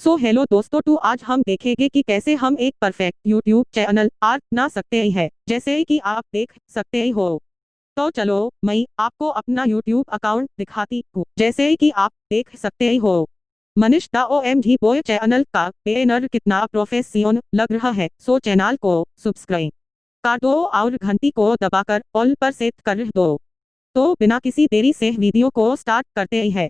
हेलो दोस्तों, तो आज हम देखेंगे कि कैसे हम एक परफेक्ट यूट्यूब चैनल बना सकते हैं, जैसे कि आप देख सकते ही हो। तो चलो मैं आपको अपना यूट्यूब अकाउंट दिखाती हूँ। जैसे कि आप देख सकते ही हो, मनीष दा OMG बॉय चैनल का बैनर कितना प्रोफेशनल लग रहा है। चैनल को सब्सक्राइब कर दो और घंटी को दबाकर ऑल पर सेट कर दो। तो बिना किसी देरी से वीडियो को स्टार्ट करते हैं।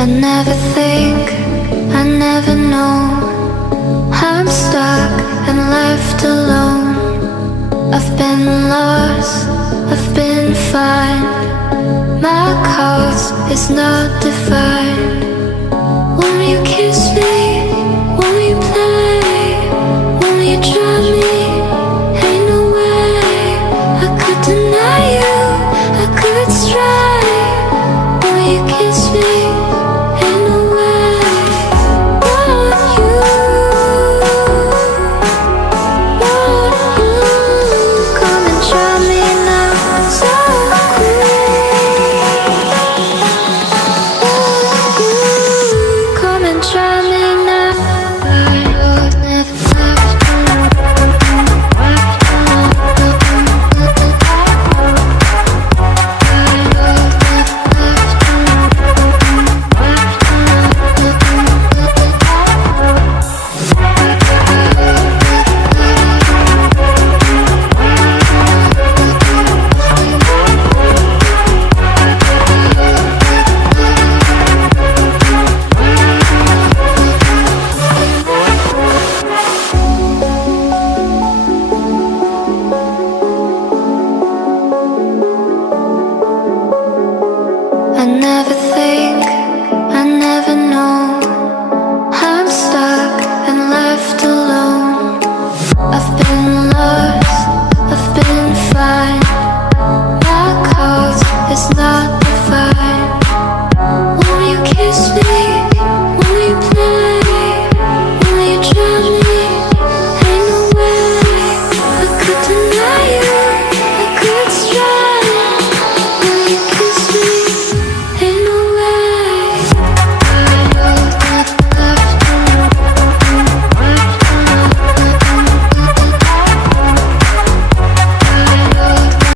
I never think, I never know. I'm stuck and left alone. I've been lost, I've been fine. My cause is not defined.